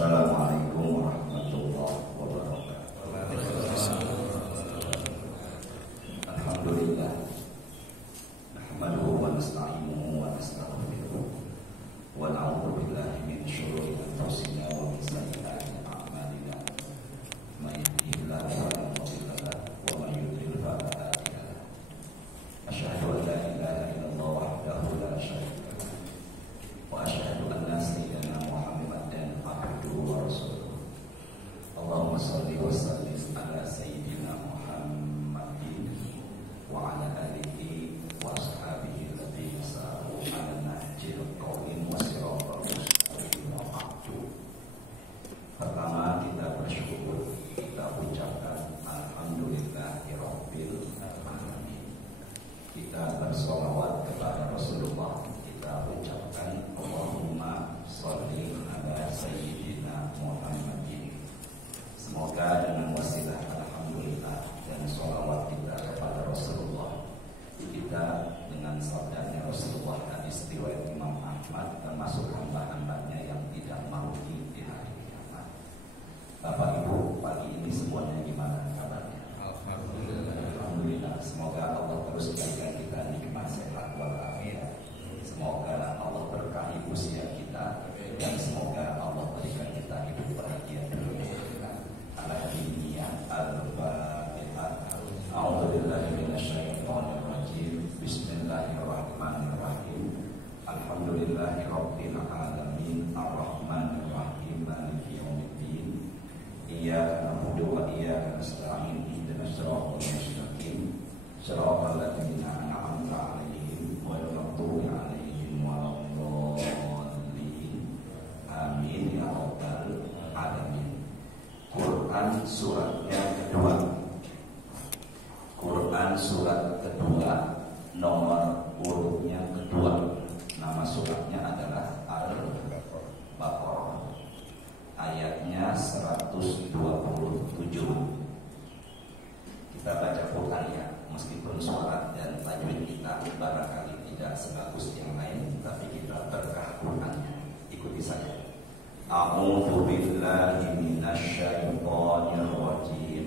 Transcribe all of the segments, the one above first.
Assalamualaikum warahmatullahi wabarakatuh. Alhamdulillah. Nahmaduhu wa nasta'inuhu wa nastaghfiruh. Wa na'udzu billahi min syururi anfusina wa min sayyi'ati a'malina. May yahdihillahu fala mudilla lahu wa may yudlil fala hadiya lahu. Asyhadu an la ilaha illallah wahdahu la syarika lahu. Wa asyhadu anna sayyidana Muhammadan abduhu wa rasuluh. Allahumma shalli wa sallim ala sayyidina Muhammadin wa ala alihi wa ashabihi alladziina saru ala nahjil qawim wa siratal mustaqim wa ba'du. Pertama kita bersyukur, kita ucapkan alhamdulillahirabbil alamin. Kita bersolawat kepada Rasulullah, kita ucapkan Allahumma sholli ala sayyidina Muhammadin. Semoga dengan wasilah alhamdulillah dan sholawat kita kepada Rasulullah, kita dengan sabdanya Rasulullah hadis riwayat Imam Ahmad termasuk hamba-hambanya yang tidak merugi di hari kiamat. Bapak Ibu, pagi ini semuanya gimana kabarnya? Alhamdulillah. Semoga Allah terus berikan kita nikmat sehat walafiat. Semoga Allah berkahi usia kita dan semoga Allah berikan kita hidup bahagia dunia al-dunia al-fatihah. A'udzubillahi minasyaitonir rajim. Bismillahirrahmanirrahim. Alhamdulillahirabbil alamin arrahmanir rahim maliki yaumiddin. Iyyaka na'budu wa iyyaka nasta'in. Ihdinas siratal mustaqim. Siratal ladzina an'amta 'alaihim ghairil maghdubi 'alaihim waladdallin. Amin ya rabbal alamin. Quran suratnya kedua. Quran surat kedua, nomor urutnya kedua. Nama suratnya adalah Al-Baqarah. Ayatnya 127. Kita baca Quran ya, meskipun surat dan tajwid kita barangkali tidak sebagus yang lain, tapi kita berkah Qurannya. Ikuti saya. A'udzu billahi minasy syaithanir rajim.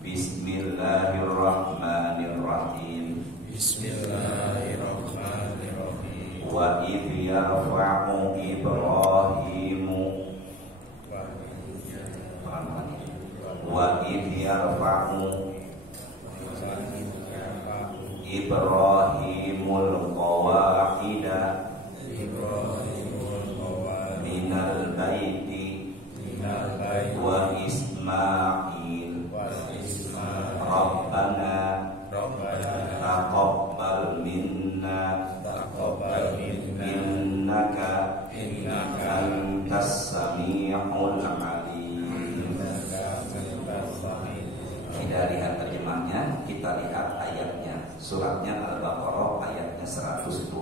Bismillahirrahmanirrahim. Bismillahirrahmanirrahim. Wa idh yarfa'u Ibrahimu Wa idh yarfa'u Ibrahimul qawa'ida minal baiti wa Ismail Rabbana taqabbal minna innaka antas sami'ul alim. Tidak lihat terjemahnya, kita lihat ayatnya. Suratnya Al-Baqarah ayatnya 127.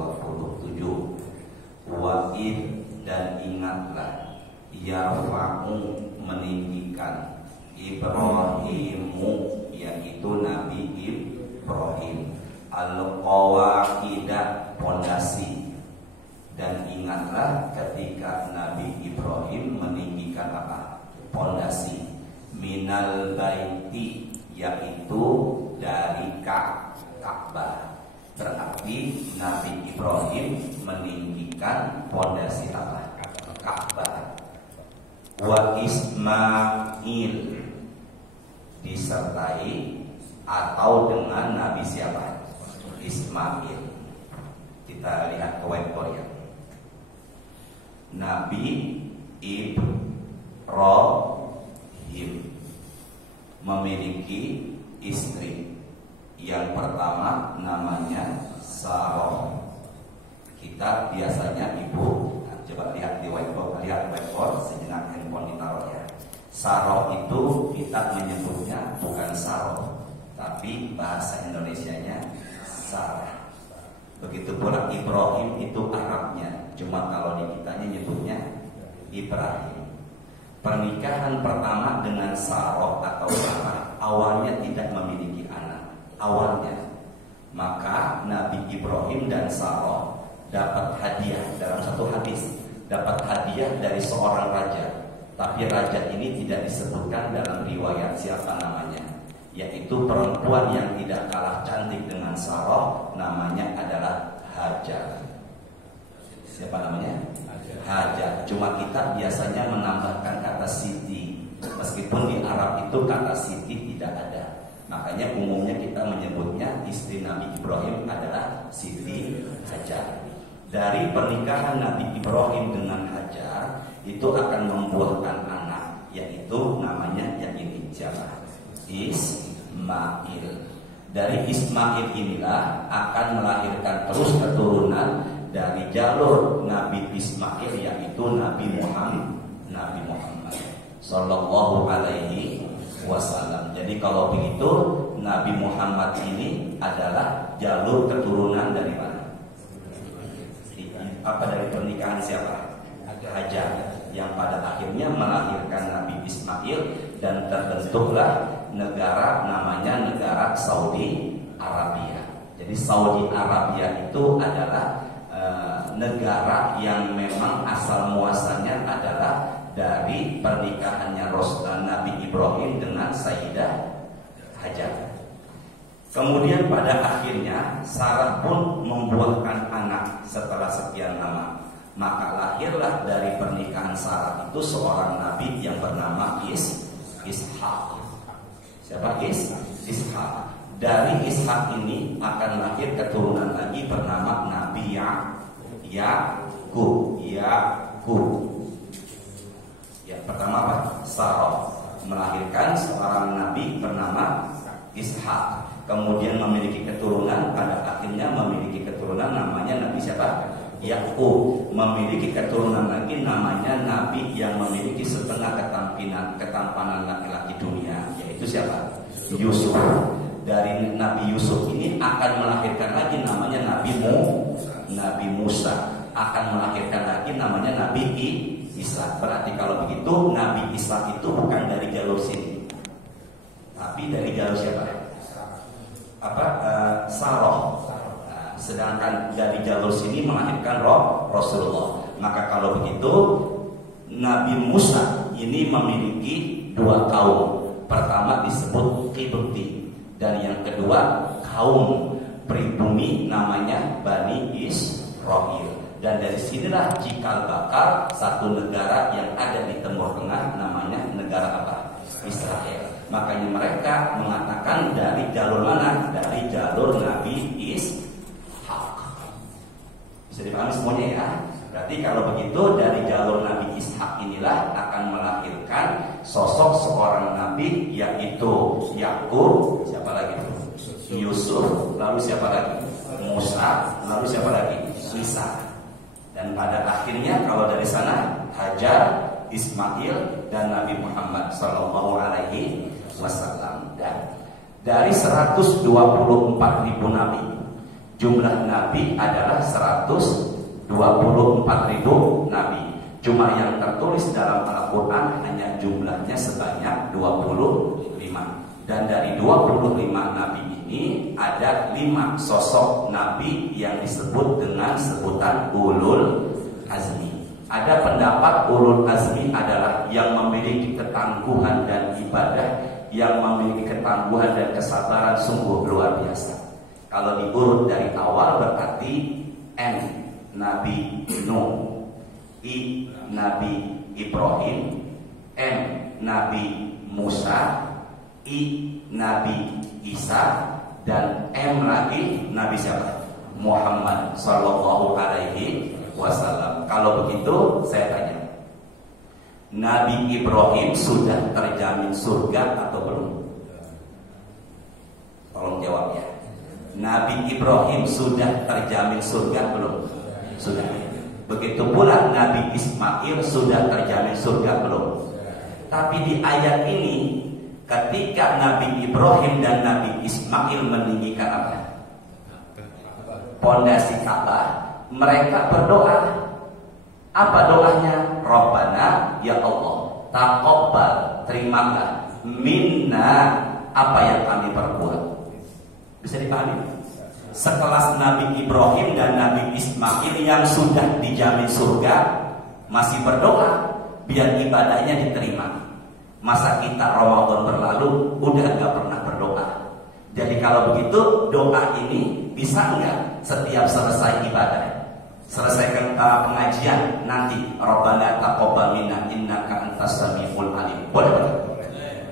Wa'id dan ingatlah, yarfa'u meninggikan, Ibrahimu yaitu Nabi Ibrahim, al-qawaida pondasi. Dan ingatlah ketika Nabi Ibrahim meninggikan apa? Pondasi. Minal baiti yaitu dari Ka'bah. Berarti Nabi Ibrahim meninggikan pondasi apa? Ka'bah. Wa Ismail disertai atau dengan Nabi siapa? Ismail. Kita lihat ke whiteboard ya. Nabi Ibrahim memiliki istri. Yang pertama namanya Sarah. Kita biasanya ibu. Nah, coba lihat di whiteboard, sejenak handphone ditaruh ya. Sarah itu kita menyebutnya bukan Sarah, tapi bahasa Indonesianya Sarah. Begitu pula Ibrahim itu Arabnya, cuma kalau di kitanya nyebutnya Ibrahim. Pernikahan pertama dengan Sarah atau Sarah awalnya tidak memiliki anak. Awalnya Maka Nabi Ibrahim dan Sarah dapat hadiah dalam satu hadis, dapat hadiah dari seorang raja. Tapi raja ini tidak disebutkan dalam riwayat siapa namanya, yaitu perempuan yang tidak kalah cantik dengan Sarah, namanya adalah Hajar. Siapa namanya? Hajar. Cuma kita biasanya menambahkan kata Siti, meskipun di Arab itu kata Siti tidak ada. Makanya umumnya kita menyebutnya istri Nabi Ibrahim adalah Siti Hajar. Dari pernikahan Nabi Ibrahim dengan Hajar itu akan membuahkan anak, yaitu namanya yang ini siapa? Ismail. Dari Ismail inilah akan melahirkan terus keturunan dari jalur Nabi Ismail, yaitu Nabi Muhammad Sallallahu Alaihi Wasallam. Jadi kalau begitu Nabi Muhammad ini adalah jalur keturunan dari mana? Dari pernikahan siapa? Hajar, yang pada akhirnya melahirkan Nabi Ismail, dan terbentuklah negara namanya negara Saudi Arabia. Jadi Saudi Arabia itu adalah negara yang memang asal muasalnya adalah dari pernikahannya Nabi Ibrahim dengan Sayyidah Hajar. Kemudian pada akhirnya Sarah pun membuahkan anak setelah sekian lama. Maka lahirlah dari pernikahan Sarah itu seorang nabi yang bernama Ishak. Siapa? Ishak. Dari Ishak ini akan lahir keturunan lagi bernama Nabi Yakub. Yang pertama apa? Sarah melahirkan seorang nabi bernama Ishak. Kemudian memiliki keturunan, pada akhirnya memiliki keturunan namanya Nabi siapa? Yakub. Memiliki keturunan lagi namanya nabi yang memiliki setengah ketampanan laki-laki dunia, yaitu siapa? Yusuf. Dari Nabi Yusuf ini akan melahirkan lagi namanya Nabi Musa. Akan melahirkan lagi namanya Nabi Isa. Berarti kalau begitu Nabi Isa itu bukan dari jalur sini, tapi dari jalur siapa? Sarah. Sedangkan dari jalur sini melahirkan Rasulullah. Maka kalau begitu Nabi Musa ini memiliki dua kaum. Pertama disebut Qibti, dan yang kedua kaum pribumi namanya Bani Israel. Dan dari sinilah cikal bakal satu negara yang ada di Timur Tengah namanya negara apa? Israel. Makanya mereka mengatakan dari jalur mana? Dari jalur Nabi Ishak. Bisa dipahami semuanya ya? Berarti kalau begitu dari jalur Nabi Ishak inilah akan melahirkan sosok seorang nabi, yaitu Yakub. Siapa lagi? Yusuf. Lalu siapa lagi? Musa. Lalu siapa lagi? Isa. Dan pada akhirnya kalau dari sana Hajar, Ismail, dan Nabi Muhammad Sallallahu Alaihi Wasallam. Dan dari 124.000 nabi, jumlah nabi adalah 124.000 nabi. Cuma yang tertulis dalam Al-Quran hanya jumlahnya sebanyak 25. Dan dari 25 nabi ini ada 5 sosok nabi yang disebut dengan sebutan ulul azmi. Ada pendapat ulul azmi adalah yang memiliki ketangguhan dan ibadah, yang memiliki ketangguhan dan kesabaran sungguh luar biasa. Kalau diurut dari awal berarti N Nabi Nuh, I Nabi Ibrahim, M Nabi Musa, I Nabi Isa, dan M lagi Nabi siapa? Muhammad Sallallahu Alaihi Wasallam. Kalau begitu saya tanya, Nabi Ibrahim sudah terjamin surga atau belum? Tolong jawab ya. Nabi Ibrahim sudah terjamin surga belum? Sudah. Begitu pula Nabi Ismail sudah terjamin surga belum? Tapi di ayat ini, ketika Nabi Ibrahim dan Nabi Ismail meninggikan apa? Pondasi Ka'bah, mereka berdoa. Apa doanya? Rabbana, ya Allah, taqabbal, terimalah minna apa yang kami perbuat. Bisa dipahami? sekelas Nabi Ibrahim dan Nabi Ismail yang sudah dijamin surga masih berdoa biar ibadahnya diterima. Masa kita Ramadan berlalu udah gak pernah berdoa? Jadi kalau begitu doa ini bisa nggak setiap selesai ibadah, selesai pengajian nanti Rabbana taqabbal minna innaka antas samiul alim, boleh betul?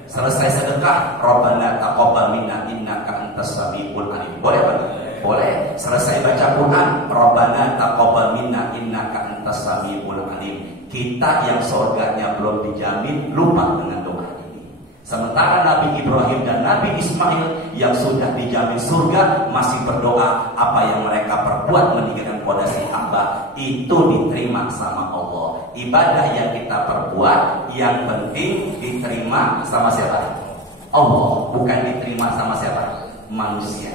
Selesai sedekah Rabbana taqabbal minna innaka antas samiul alim, boleh betul? Boleh. Selesai baca Quran Rabbana taqabbal minna innaka antas samiul alim. Kita yang surganya belum dijamin lupa dengan doa ini. Sementara Nabi Ibrahim dan Nabi Ismail yang sudah dijamin surga masih berdoa, apa yang mereka perbuat meninggalkan pondasi hamba itu diterima sama Allah. Ibadah yang kita perbuat yang penting diterima sama siapa? Allah, bukan diterima sama siapa? Manusia.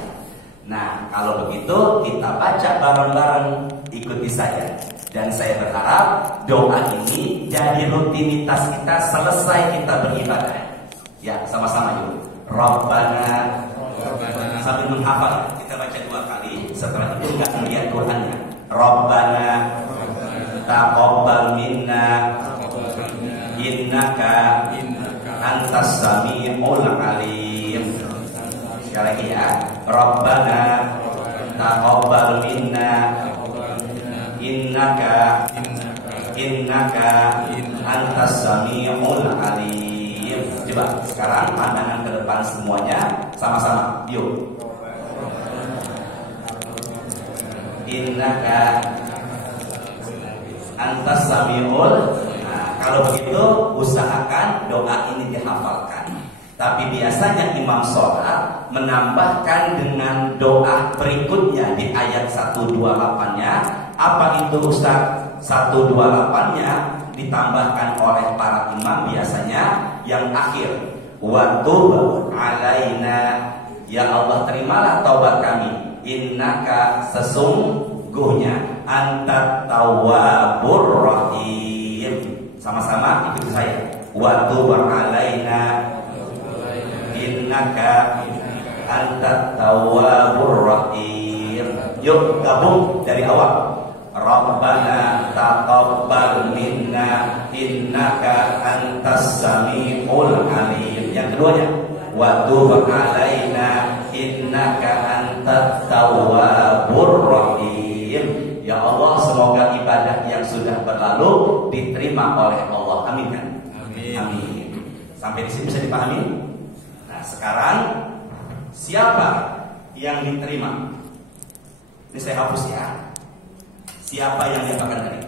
Nah, kalau begitu kita baca bareng-bareng, ikuti saya. Dan saya berharap doa ini jadi rutinitas kita selesai kita beribadah. Ya, sama-sama yuk. Rabbana, sambil menghafal, kita baca 2 kali. Setelah itu enggak melihat Tuhannya. Rabbana taqabbal minna innaka antas samiul alim. Sekali lagi ya. Rabbana taqabbal minna innaka antas samiul alim. Coba sekarang pandangan ke depan semuanya sama-sama. Yuk. Innaka antas samiul. Nah, kalau begitu usahakan doa ini dihafalkan. Tapi biasanya imam sholat menambahkan dengan doa berikutnya di ayat 128-nya. Apa itu Ustaz? 128-nya ditambahkan oleh para imam biasanya yang akhir. Wa tub alaina, ya Allah terimalah taubat kami. Innaka sesungguhnya anta tawwabur rahim. Sama-sama ikuti saya. Wa tub alaina innaka anta tawwabur rahim. Yuk gabung dari awal. Rabbana taqabbal minna innaka antas samiul alim. Yang keduanya, wa tub alaina innaka antat tawwabur rahim. Ya Allah, semoga ibadah yang sudah berlalu diterima oleh Allah. Amin kan? Amin. Amin. Sampai di sini bisa dipahami? Nah, sekarang siapa yang diterima? Ini saya hapus ya. Siapa yang diapakan tadi?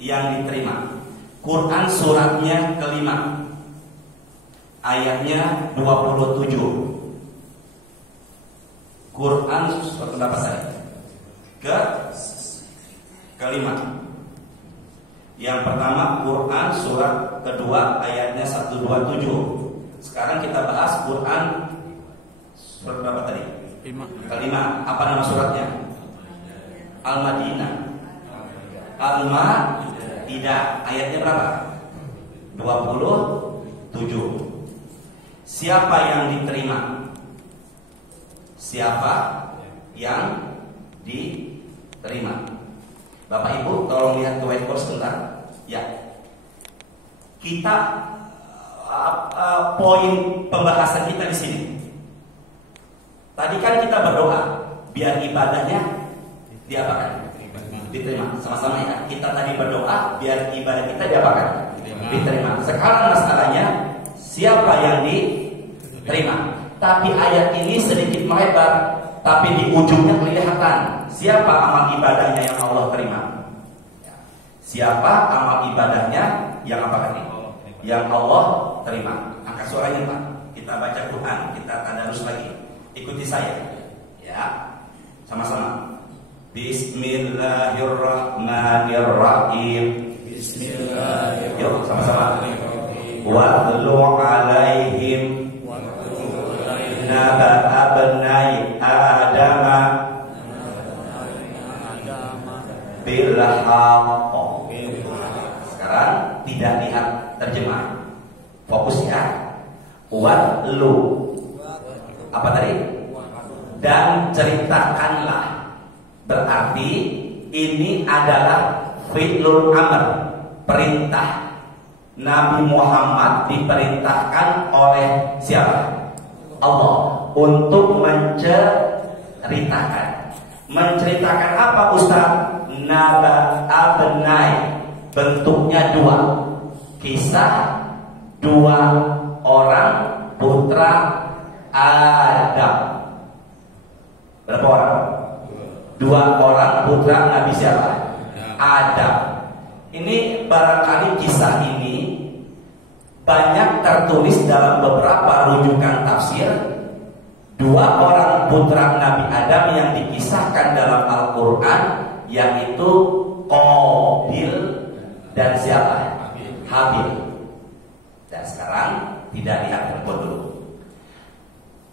Yang diterima. Quran suratnya kelima, ayatnya 27. Quran surat berapa saya? Kelima. Yang pertama Quran surat kedua ayatnya 127. Sekarang kita bahas Quran surat berapa tadi? Kelima. Apa nama suratnya? Al-Madinah. Al-Maidah. Ayatnya berapa? 27. Siapa yang diterima? Siapa yang diterima? Bapak Ibu tolong lihat ke whiteboard sebentar. Ya. Kita poin pembahasan kita di sini. Tadi kan kita berdoa biar ibadahnya diapakan? Diterima. Sama-sama ya. Kita tadi berdoa biar ibadah kita diapakan? Diterima. Sekarang masalahnya siapa yang diterima? Tapi ayat ini sedikit melebar, tapi di ujungnya kelihatan siapa amal ibadahnya yang Allah terima. Siapa amal ibadahnya yang apa tadi? Yang Allah terima. Angkat suaranya Pak. Kita baca Quran, kita tadarus lagi. Ikuti saya. Ya. Sama-sama. Bismillahirrahmanirrahim. Bismillahirrahmanirrahim. Yuk sama-sama. Watlu alaihim naba abnai adama bil haqq. Sekarang tidak lihat terjemah. Fokus ya. Watlu. Apa tadi? dan ceritakanlah. Berarti ini adalah fi'lul amr, perintah. Nabi Muhammad diperintahkan oleh siapa? Allah untuk menceritakan. Menceritakan apa Ustaz? Naba abnai. Bentuknya dua. Kisah dua orang putra Adam. Berapa orang? Dua orang putra Nabi siapa? Adam. Ini barangkali kisah ini banyak tertulis dalam beberapa rujukan tafsir. Dua orang putra Nabi Adam yang dikisahkan dalam Al-Quran, yaitu Qabil dan siapa? Habil. Dan sekarang tidak lihat handphone dulu.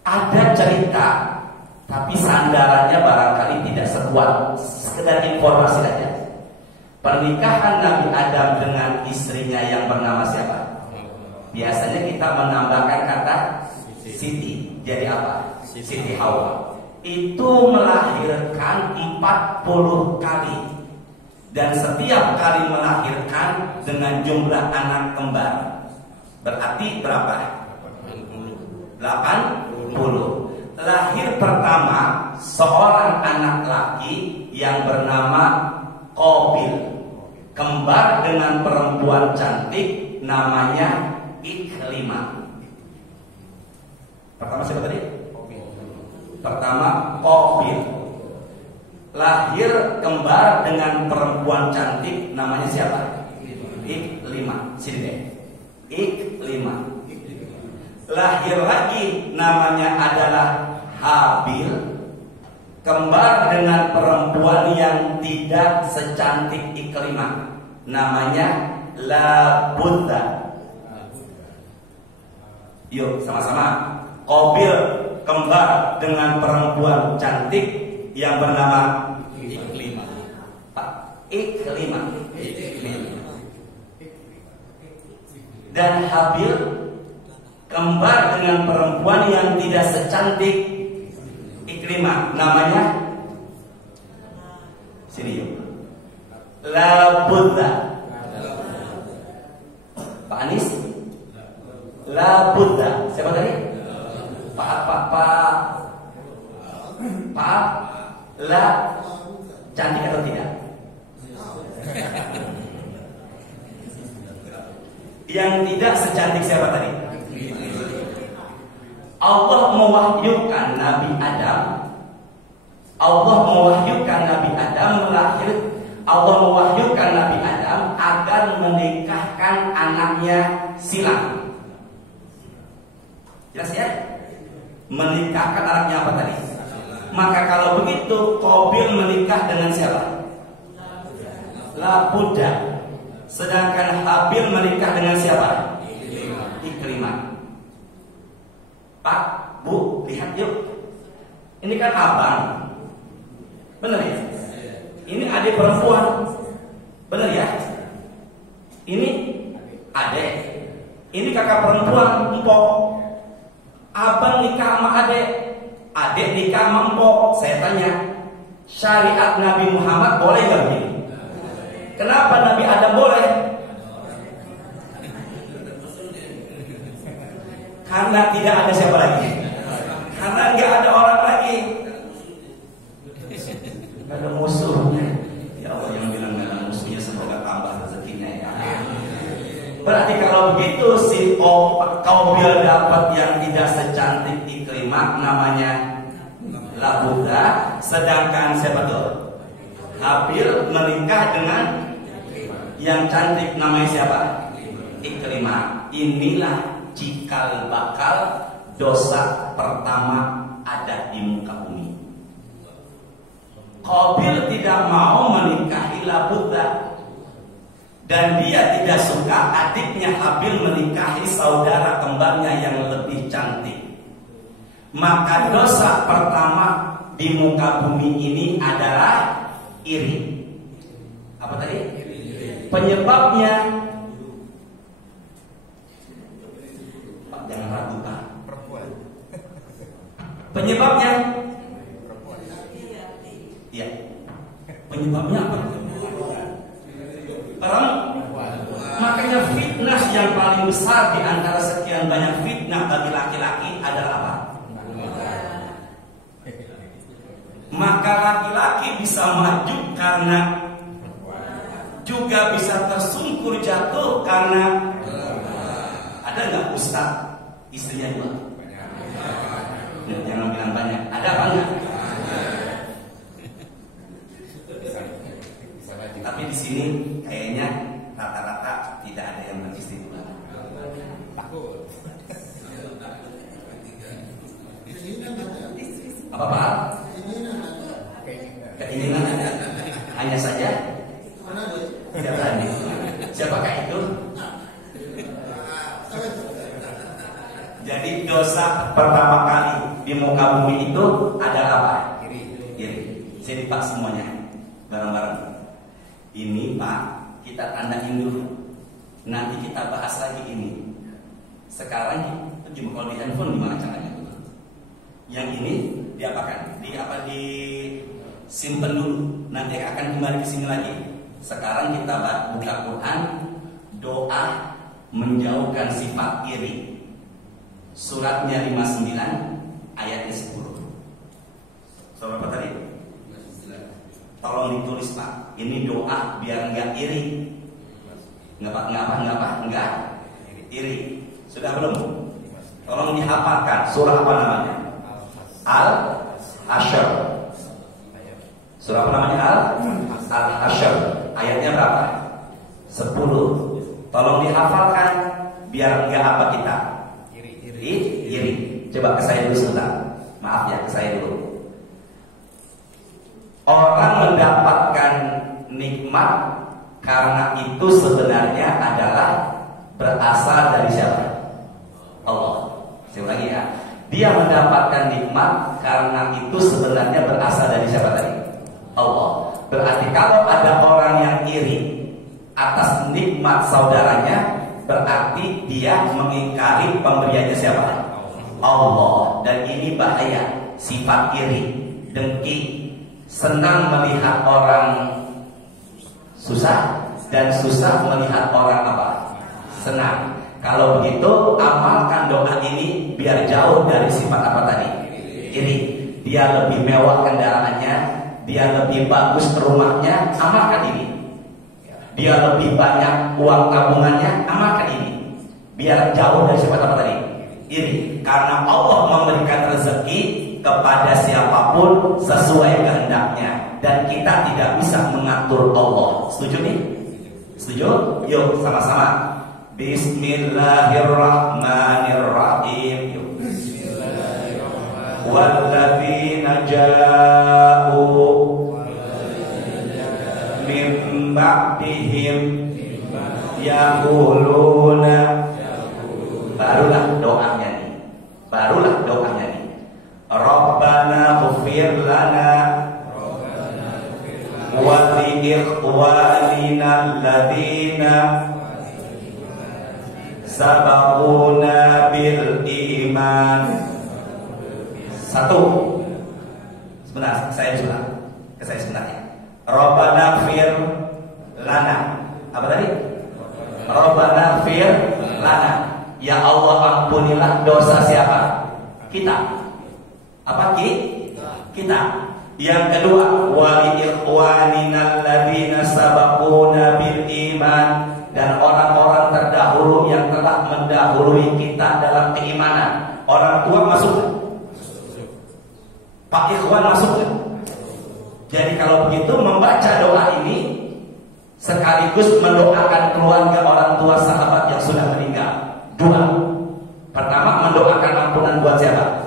Ada cerita, tapi sandarannya barangkali tidak sekuat. Sekedar informasi saja. Pernikahan Nabi Adam dengan istrinya yang bernama siapa? Biasanya kita menambahkan kata Siti. Jadi apa? Siti Hawa. Itu melahirkan 40 kali. Dan setiap kali melahirkan dengan jumlah anak kembar. Berarti berapa? 80. Lahir pertama seorang anak laki yang bernama Qabil, kembar dengan perempuan cantik namanya Iklimah. Pertama siapa tadi? Pertama Qabil. Lahir kembar dengan perempuan cantik namanya siapa? Iklimah. Sini deh. Iklimah. Lahir lagi namanya adalah Habil, kembar dengan perempuan yang tidak secantik Iklimah, namanya Labudha. Yuk sama-sama. Qabil kembar dengan perempuan cantik yang bernama Iklimah. Iklimah. Dan Habil kembar dengan perempuan yang tidak secantik Iklimah, namanya sini yuk, Labudha. Pak Anies, Labudha. Siapa tadi? Pak La, cantik atau tidak? Yang tidak secantik siapa tadi? Allah mewahyukan Nabi Adam. Allah mewahyukan Nabi Adam melahir. Allah mewahyukan Nabi Adam agar menikahkan anaknya silang. Jelas ya? Menikahkan anaknya apa tadi? Maka kalau begitu Qabil menikah dengan siapa? Labudha. Sedangkan Habil menikah dengan siapa? Iklimah. Pak, Bu, lihat yuk. Ini kan abang. Benar ya? Ini adik perempuan. Benar ya? Ini adik. Ini kakak perempuan, empok. Abang nikah sama adik. Adik nikah sama empok. Saya tanya, syariat Nabi Muhammad boleh gak begini? Kenapa Nabi Adam boleh? Karena tidak ada siapa lagi. Karena nggak ada orang lagi. Nggak ada musuhnya. Ya Allah, yang bilang nggak ada musuhnya semoga tambah rezekinya ya. Berarti kalau begitu si Qabil dapat yang tidak secantik Iklimah, namanya Labudha. Sedangkan siapa tuh? Habil menikah dengan yang cantik, namanya siapa? Iklimah. Inilah cikal bakal dosa pertama ada di muka bumi. Qabil tidak mau menikahi Labudha, dan dia tidak suka adiknya Habil menikahi saudara kembarnya yang lebih cantik. Maka dosa pertama di muka bumi ini adalah iri. Apa tadi? Penyebabnya, Pak jangan ragu Pak. Penyebabnya Penyebabnya apa? Makanya fitnah yang paling besar di antara sekian banyak fitnah bagi laki-laki adalah apa? Maka laki-laki bisa maju karena juga bisa tersungkur jatuh karena ada nggak ustaz istrinya dua? Jangan bilang banyak. Ada apa enggak? Tapi di sini kayaknya rata-rata tidak ada yang beristri dua. Takut. Apa Pak? Keinginan ada. Hanya saja tidak berani. Siapakah itu? Jadi dosa pertama kali di muka bumi itu adalah apa? Iri. Sini Pak semuanya bareng-bareng. Ini Pak, kita tandain dulu. Nanti kita bahas lagi ini. Sekarang kalau di handphone gimana caranya? Yang ini diapakan? Disimpan dulu. Nanti akan kembali ke sini lagi. Sekarang kita buka Quran, doa menjauhkan sifat iri. Suratnya 59 ayatnya 10. Surat apa tadi? Tolong ditulis Pak. Ini doa biar enggak iri. Enggak iri. Sudah belum? Tolong dihafalkan. Surah apa namanya? Al-Hasyr. Surah apa namanya? Al-Hasyr. Ayatnya berapa? 10. Tolong dihafalkan biar enggak apa kita? Iri. Coba ke saya dulu sebentar. Maaf ya, ke saya dulu. Orang mendapatkan nikmat karena itu sebenarnya adalah berasal dari siapa? Allah. Saya ulangi ya. Dia mendapatkan nikmat karena itu sebenarnya berasal dari siapa tadi? Allah. Berarti kalau ada orang yang iri atas nikmat saudaranya, berarti dia mengingkari pemberiannya siapa? Allah. Dan ini bahaya. Sifat iri, dengki, senang melihat orang susah dan susah melihat orang apa? Senang. Kalau begitu, amalkan doa ini biar jauh dari sifat apa tadi? Iri. Dia lebih mewah kendaraannya, dia lebih bagus rumahnya, amalkan ini. Dia lebih banyak uang tabungannya, amalkan ini. Biar jauh dari sifat apa tadi? Iri. Karena Allah memberikan rezeki kepada siapapun sesuai kehendaknya, dan kita tidak bisa mengatur Allah. Setuju nih? Setuju? Yuk sama-sama. Bismillahirrahmanirrahim. Walladzina ja'u min ba'dihim yaquluna. Barulah doanya nih. Rabbana ighfir lana wa li ikhwanina alladzina sabaquna bil iman. Satu. Sebentar, ke saya sebentar ya. Rabbana ighfir lana. Apa tadi? Rabbana ighfir lana. Ya Allah, ampunilah dosa siapa? Kita. Apa kita? Yang kedua, wali ikhwanina alladzina sabaquna bil iman, dan orang-orang terdahulu yang telah mendahului kita dalam keimanan. Orang tua masuk gak? Pak Ikhwan masuk gak? Jadi kalau begitu membaca doa ini sekaligus mendoakan keluarga orang tua sahabat yang sudah meninggal. Dua. Pertama, mendoakan ampunan buat siapa?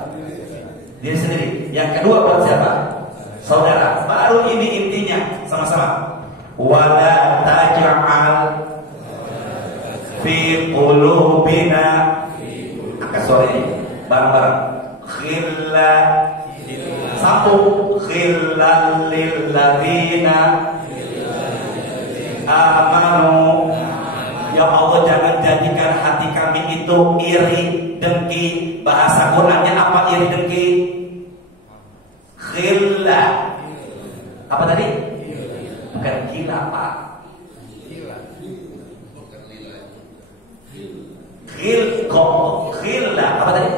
Diri sendiri. Yang kedua buat siapa? Saudara. Baru ini intinya. Sama-sama. Wala taj'al fi qulubina. Angkat suara ini bareng-bareng. Khilla. Sambung. Khillan lil ladzina amanu. Ya Allah, jangan jadikan hati kami itu iri, dengki. Bahasa Qur'annya apa iri, dengki? Khillah. Apa tadi? bukan gila Pak. Gila apa tadi?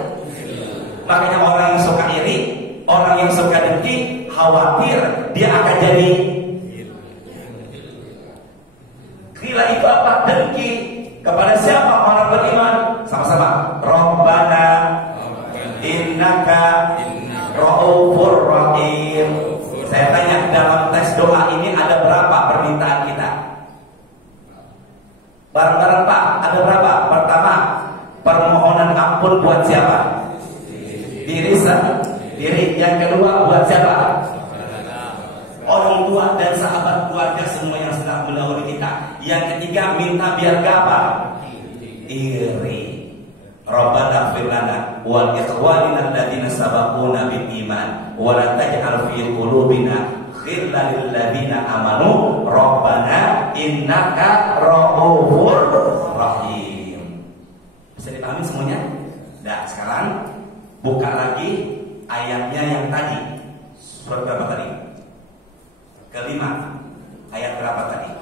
Makanya orang yang suka iri, orang yang suka dengki, khawatir dia akan jadi gila. Itu apa? Dengki kepada siapa? Orang beriman. Sama-sama. Rabbana innaka ra'ufur rahim. Saya tanya, dalam tes doa ini ada berapa permintaan kita? Bareng-bareng Pak, ada berapa? Pertama, permohonan ampun buat siapa? Diri. Yang kedua buat siapa? Orang tua dan sahabat keluarga semua yang sedang mendahului kita. Yang ketiga, minta biar apa? Iri. Rabbana ighfir lana wa li ikhwanina alladziina sabaquna bil iman wa la taj'al fi qulubina ghillan lil ladziina amanu rabbana innaka ra'ufur rahim. Bisa dipahami semuanya? Nah, sekarang buka lagi ayatnya yang tadi. Surat berapa tadi? Kelima. Ayat berapa tadi?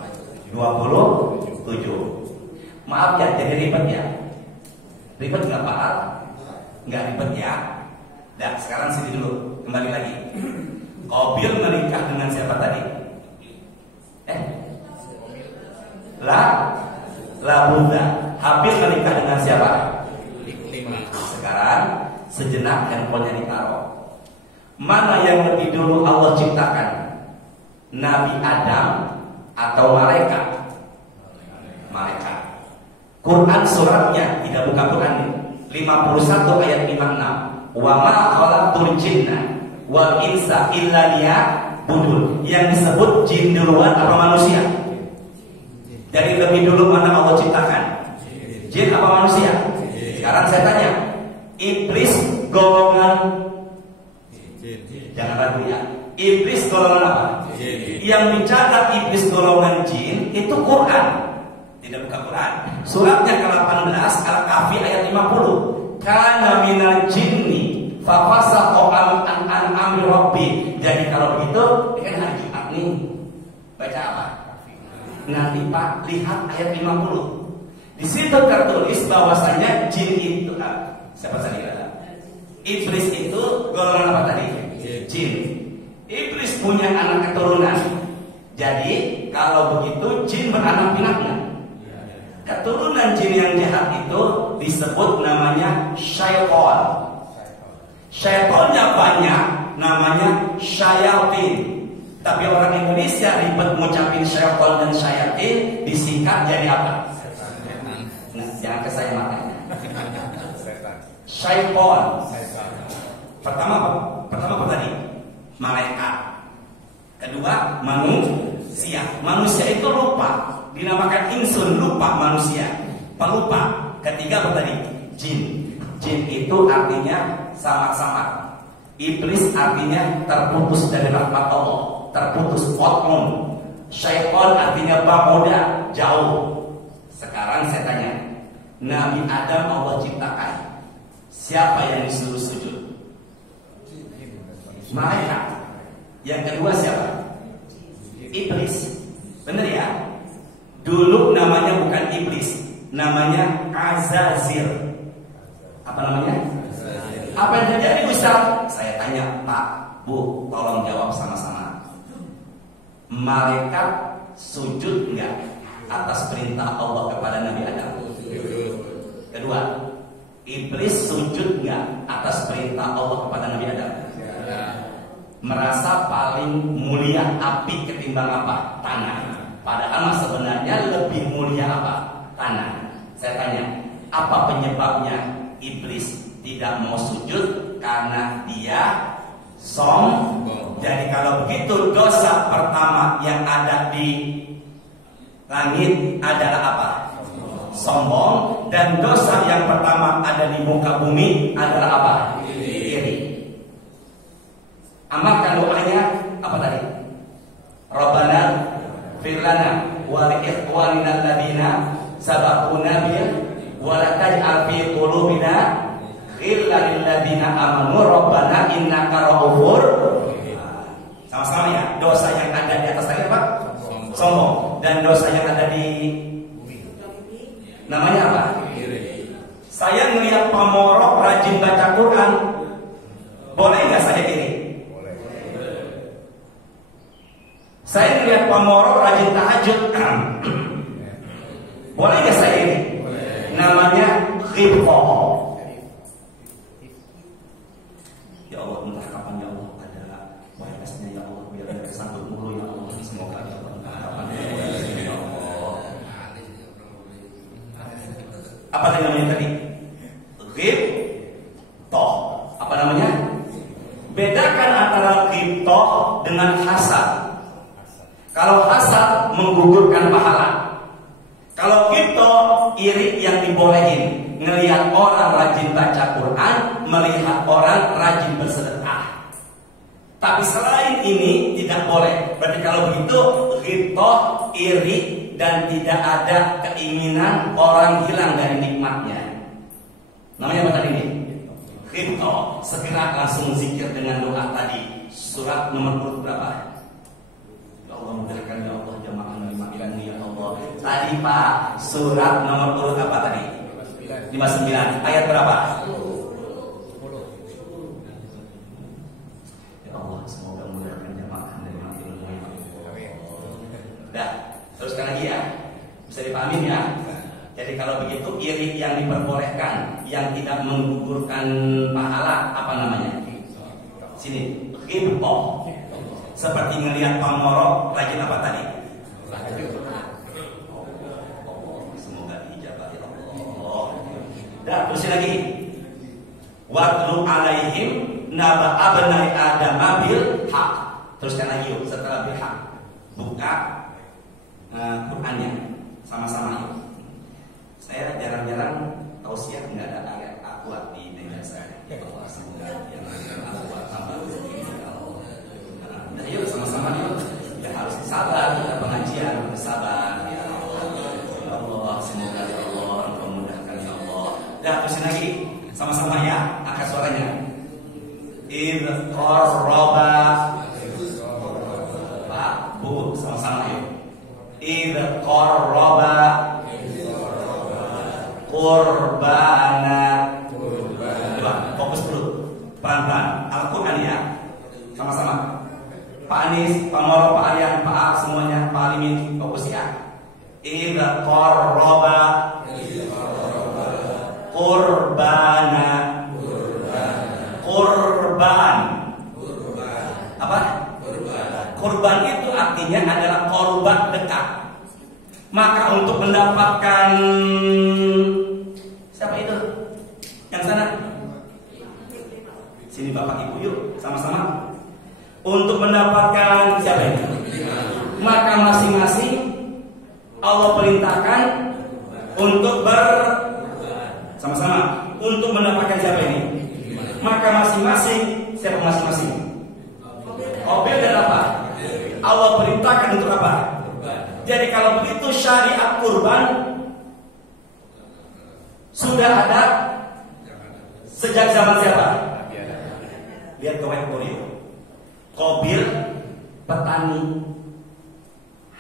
27. Maaf ya, jadi ribet ya. Ribet nggak Pak? Nggak ribet ya. Nah, sekarang sini dulu, kembali lagi. Qabil menikah dengan siapa tadi? Labuda. Habil menikah dengan siapa? Sekarang sejenak handphonenya ditaruh. Mana yang lebih dulu Allah ciptakan? Nabi Adam atau malaikat? Malaikat. Quran suratnya, tidak buka Quran 51 ayat 56. Wa ma khalaqtul jinna wal insa illa liya'budun. Yang disebut jin duluan apa manusia? Dari lebih dulu mana Allah ciptakan? Jin apa manusia? Sekarang saya tanya, iblis golongan jangan ragu ya. Iblis golongan apa? Yang bicara iblis golongan jin itu Quran. Tidak buka Quran. Suratnya ke-18 Al-Kahfi ayat 50. Kana minal jinni fa fasaqa an amri rabbi. Jadi kalau begitu, ini kan hari Jumat nih. Baca apa? Nanti Pak lihat ayat 50. Di situ tertulis bahwasanya jin itu siapa tadi? Iblis itu golongan apa tadi? Jin. Iblis punya anak keturunan. Jadi kalau begitu jin beranak pinak. Keturunan jin yang jahat itu disebut namanya syaitan. Syaitannya banyak, namanya syayatin. Tapi orang Indonesia ribet ngucapin syaitan dan syayatin, disingkat jadi apa? Nah, jangan ke saya matanya. Syaitan. Pertama apa tadi? Malaikat. Kedua, manusia. Manusia itu lupa. Dinamakan insun, lupa manusia, pelupa. Ketiga apa tadi? Jin. Jin itu artinya samar-samar. Iblis artinya terputus dari rahmat Allah, terputus potong. Syaitan artinya bamoda, jauh. Sekarang saya tanya, Nabi Adam Allah ciptakan, siapa yang disuruh sujud? Malaikat. Yang kedua siapa? Iblis. Benar ya? Dulu namanya bukan iblis, namanya Azazil. Apa namanya? Apa yang terjadi Ustaz? Saya tanya Pak, Bu, tolong jawab sama-sama. Malaikat sujud enggak atas perintah Allah kepada Nabi Adam? Kedua, iblis sujud enggak atas perintah Allah kepada Nabi Adam? Merasa paling mulia api ketimbang apa? Tanah. Padahal sebenarnya lebih mulia apa? Tanah. Saya tanya, apa penyebabnya iblis tidak mau sujud? Karena dia sombong. Jadi kalau begitu, dosa pertama yang ada di langit adalah apa? Sombong. Dan dosa yang pertama ada di muka bumi adalah apa? Iri. Amalkan doanya apa tadi? Rabbana firlana wa li ikhwanina alladziina sabaquna bil wa la taj'al fi qulubina ghillan lil ladziina amanu rabbana innaka ra'ufur. Sama-sama ya, dosa yang ada di atas tadi apa? pamoro rajin tahajud. Boleh nggak saya ini? Namanya ghibthah. Ya Allah, entah kapan ya Allah ada wirelessnya ya Allah, biar ada kesambut mulu ya Allah. Semoga ya Allah kapan ya Allah. Apa namanya tadi? Ghibthah. Apa namanya? Bedakan antara ghibthah dengan hasad. Kalau hasad menggugurkan pahala. Kalau ghibthah iri yang dibolehin. Ngelihat orang rajin baca Quran, melihat orang rajin bersedekah. Tapi selain ini tidak boleh. Berarti kalau begitu ghibthah iri dan tidak ada keinginan orang hilang dari nikmatnya. Namanya apa tadi ini? Ghibthah. Segera langsung zikir dengan doa tadi. Surat nomor berapa? Ya Allah, mudahkan ya Allah jamaah nikmatkan ya Allah. Tadi Pak, surat nomor urut apa tadi? 59. Ayat berapa? 10. Ya Allah, semoga mudahkan jamaah nikmat ilmu ya Allah. Dah, teruskan lagi ya. Bisa dipahami ya? Jadi kalau begitu iri yang diperbolehkan, yang tidak menggugurkan pahala, apa namanya? Sini, ghibthah. Seperti ngelihat pamoro rajin apa tadi? Semoga dijabah ya Allah. Dan terusin lagi. Watlu alaihim naba abnai adam bil haq. Teruskan lagi yuk setelah bil haq. Buka Qurannya sama-sama yuk. Saya jarang-jarang tausiah nggak ada ayat akuat di meja saya. Ya Allah, semoga yang akuat tambah begini ya Allah. Nah, yuk sama-sama yuk. Ya harus sabar kita pengajian, bersabar ya Allah. Ya Allah, semoga ya Allah Engkau mudahkan ya Allah. Dah terusin lagi sama-sama ya, angkat suaranya. Idz qarraba. Pak, Bu, sama-sama yuk. Idz qarraba qurbana. Coba fokus dulu, pelan-pelan. Al-Quran ya, sama-sama. Pak Anis, Pak Moro, Pak Aryan, Pak A, semuanya, Pak Alimin, fokus ya. Idza qarraba qurbana. Kurban. Apa? Kurban itu artinya adalah korban dekat. Maka untuk mendapatkan siapa itu? Yang sana? Sini Bapak Ibu yuk sama-sama. Untuk mendapatkan siapa ini? Maka masing-masing Allah perintahkan untuk sama-sama untuk mendapatkan siapa ini? Maka masing-masing siapa masing-masing? Qabil dan apa? Allah perintahkan untuk apa? Jadi kalau begitu syariat kurban sudah ada sejak zaman siapa? Lihat ke whiteboard yuk. Qabil petani,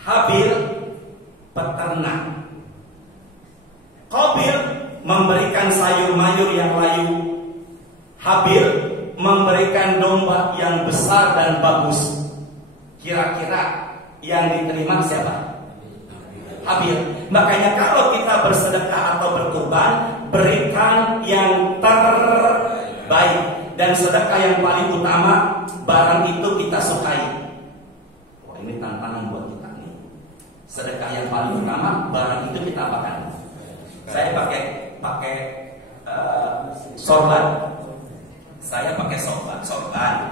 Habil peternak. Qabil memberikan sayur mayur yang layu, Habil memberikan domba yang besar dan bagus. Kira-kira yang diterima siapa? Habil. Makanya kalau kita bersedekah atau berkurban, berikan yang terbaik. Dan sedekah yang paling utama, barang itu kita sukai. Wah, ini tantangan buat kita nih. Sedekah yang paling utama, barang itu kita apakan? Saya pakai sorban. Saya pakai sorban.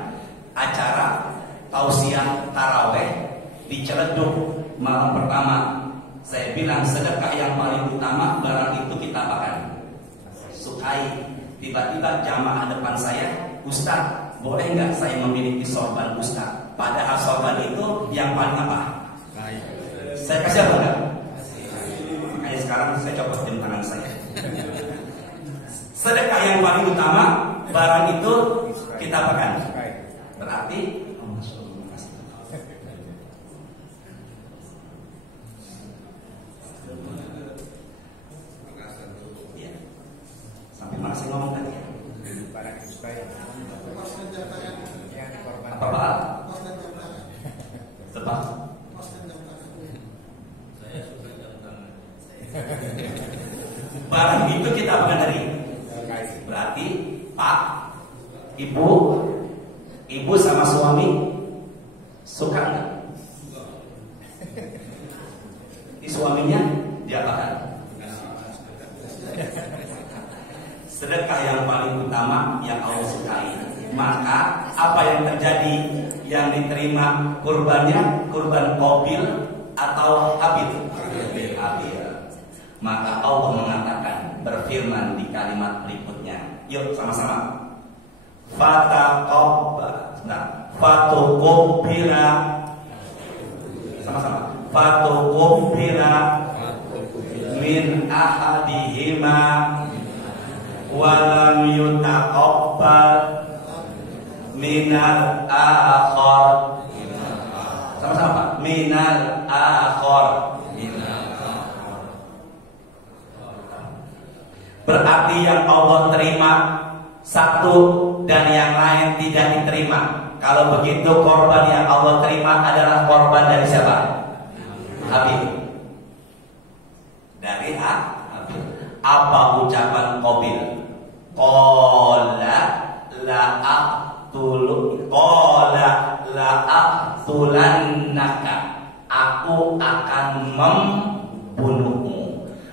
Acara tausiah taraweh di Ciledug malam pertama. Saya bilang sedekah yang paling utama, barang itu kita apakan? Sukai. Tiba-tiba jamaah depan saya, Ustaz, boleh nggak saya memiliki sorban Ustaz? Padahal sorban itu yang paling apa? Saya kasih apa enggak? Makanya sekarang saya copot jam tangan saya. Sedekah yang paling utama, barang itu kita apakan? Berarti sampai mana sih ngomong tadi? Apa Pak? Sebab sama suami suka nggak? Di suaminya diapakan? Sedekah yang paling utama yang Allah sukai. Maka apa yang terjadi? Yang diterima kurbannya, kurban Qabil atau Habil? Habil. Maka Allah mengatakan, berfirman di kalimat berikutnya. Yuk sama-sama. Fatuqbila. Sama-sama. Fatuqbila min ahadihima walam yutaqabbal minal akhar. Sama-sama. Minal akhar. Berarti yang Allah terima satu dan yang lain tidak diterima. Kalau begitu korban yang Allah terima adalah korban dari siapa? Habil. Dari Habil. Apa ucapan Qabil? Qala la'aqtulannaka. Aku akan membunuhmu.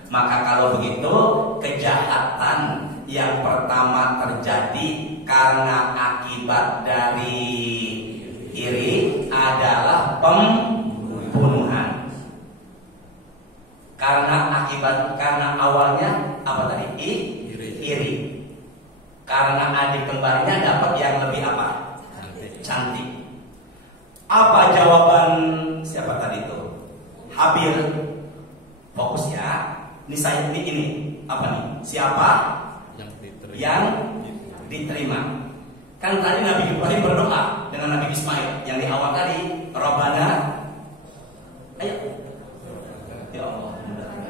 Maka kalau begitu, kejahatan yang pertama terjadi karena akibat dari iri adalah pembunuhan. Karena awalnya apa tadi? Iri. Karena adik kembarnya dapat yang lebih apa? Cantik. Apa jawaban siapa tadi itu? Habil. Fokus ya. Ini apa nih? Siapa yang diterima? Kan tadi Nabi Ibrahim berdoa dengan Nabi Ismail yang di awal tadi, Rabbana, ayo, ya Allah,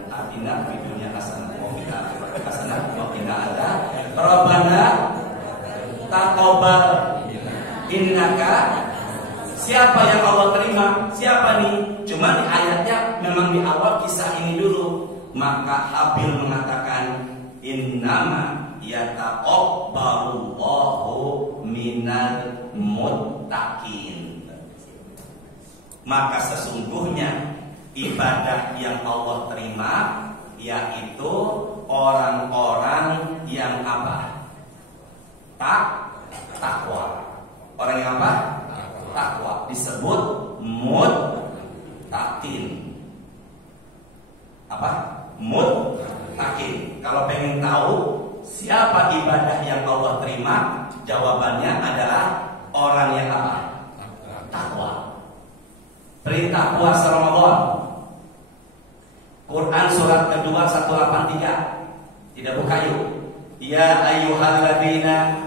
atina fid dunya hasanah wa fil akhirati hasanah wa qina adzaban. Rabbana taqabbal innaka. Siapa yang Allah terima? Siapa nih? Cuma di ayatnya memang di awal kisah ini dulu. Maka Habil mengatakan, innama yataqabbalullahu minal muttaqin. Maka sesungguhnya ibadah yang Allah terima yaitu orang-orang yang apa? Takwa. Orang yang apa? Takwa. Disebut muttaqin. Apa? Muttaqin. Kalau pengen tahu siapa ibadah yang Allah terima, jawabannya adalah orang yang apa? Takwa. Perintah puasa Ramadan. Quran surat kedua 183. Tidak buka yuk. Ya ayyuhalladzina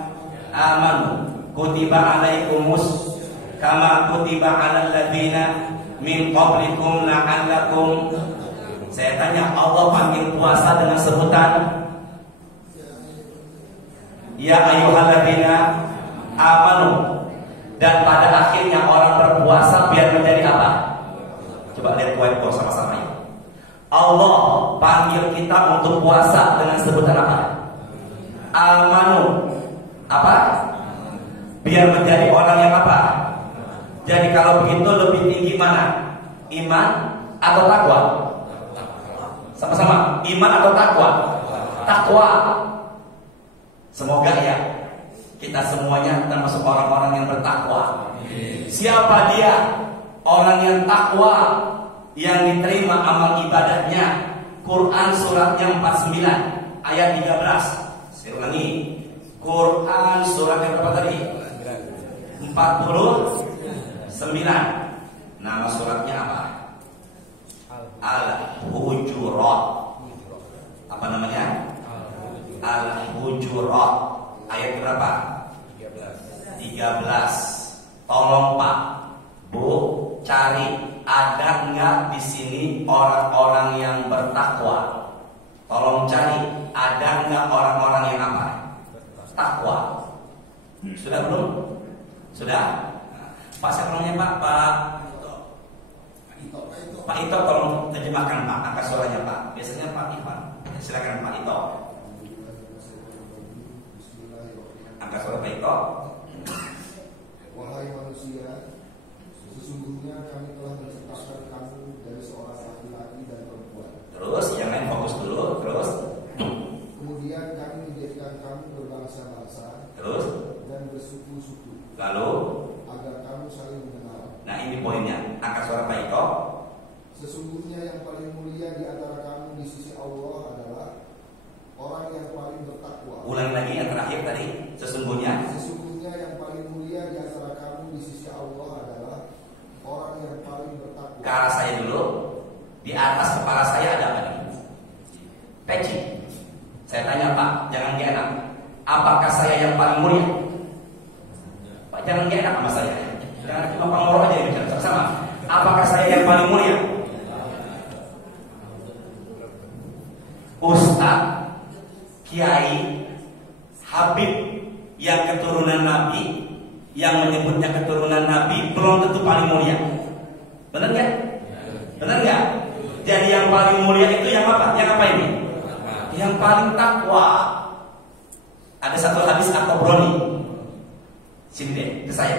amanu kutiba alaikumus kama kutiba alal ladzina min qablikum la'allakum. Saya tanya, Allah panggil puasa dengan sebutan ya ayyuhalladzina amanu, dan pada akhirnya orang berpuasa biar menjadi apa? Coba lihat whiteboard sama-sama ya. Allah panggil kita untuk puasa dengan sebutan apa? Amanu. Apa? Biar menjadi orang yang apa? Jadi kalau begitu lebih tinggi mana? Iman atau takwa? Sama-sama, iman atau takwa? Takwa. Semoga ya kita semuanya termasuk orang-orang yang bertakwa. Siapa dia? Orang yang takwa, yang diterima amal ibadahnya. Quran suratnya 49 ayat 13. Saya ulangi. Quran surat yang berapa tadi? 49. Nama suratnya apa? Al-Hujurat. Apa namanya? Al-Hujurat. Ayat berapa? 13. Tolong Pak, Bu, cari ada nggak di sini orang-orang yang bertakwa? Tolong cari ada nggak orang-orang yang apa? Takwa. Sudah belum? Sudah. Pak, siapa namanya Pak? Pak Ito, tolong terjemahkan Pak, angkat suaranya Pak. Biasanya Pak Ivan. Silakan Pak Ito. Angkat suara Pak Ito. Wahai manusia, sesungguhnya kami telah menciptakan kamu dari seorang laki-laki dan perempuan. Terus yang lain fokus dulu. Terus kemudian kami menjadikan kamu berbangsa-bangsa, terus dan bersuku-suku, lalu agar kamu saling mengenal. Nah ini poinnya. Angkat suara Pak Iko. Sesungguhnya yang paling mulia di antara kamu di sisi Allah adalah orang yang paling bertakwa. Ulang lagi yang terakhir tadi. Sesungguhnya yang paling mulia di antara kamu di sisi Allah adalah orang yang paling bertakwa. Ke arah saya dulu. Di atas kepala saya ada apa nih? Peci. Saya tanya Pak, jangan gak enak. Apakah saya yang paling mulia? Pak, jangan gak enak sama saya. Jangan cuma pengorok aja yang bicara sama. Apakah saya yang paling mulia? Ustaz, Kiai, Habib yang keturunan Nabi, yang menyebutnya keturunan Nabi belum tentu paling mulia. Benar nggak? Benar nggak? Jadi yang paling mulia itu yang apa? Yang apa ini? Yang paling takwa. Ada satu hadis At-Tabrani. Sini deh, ke saya.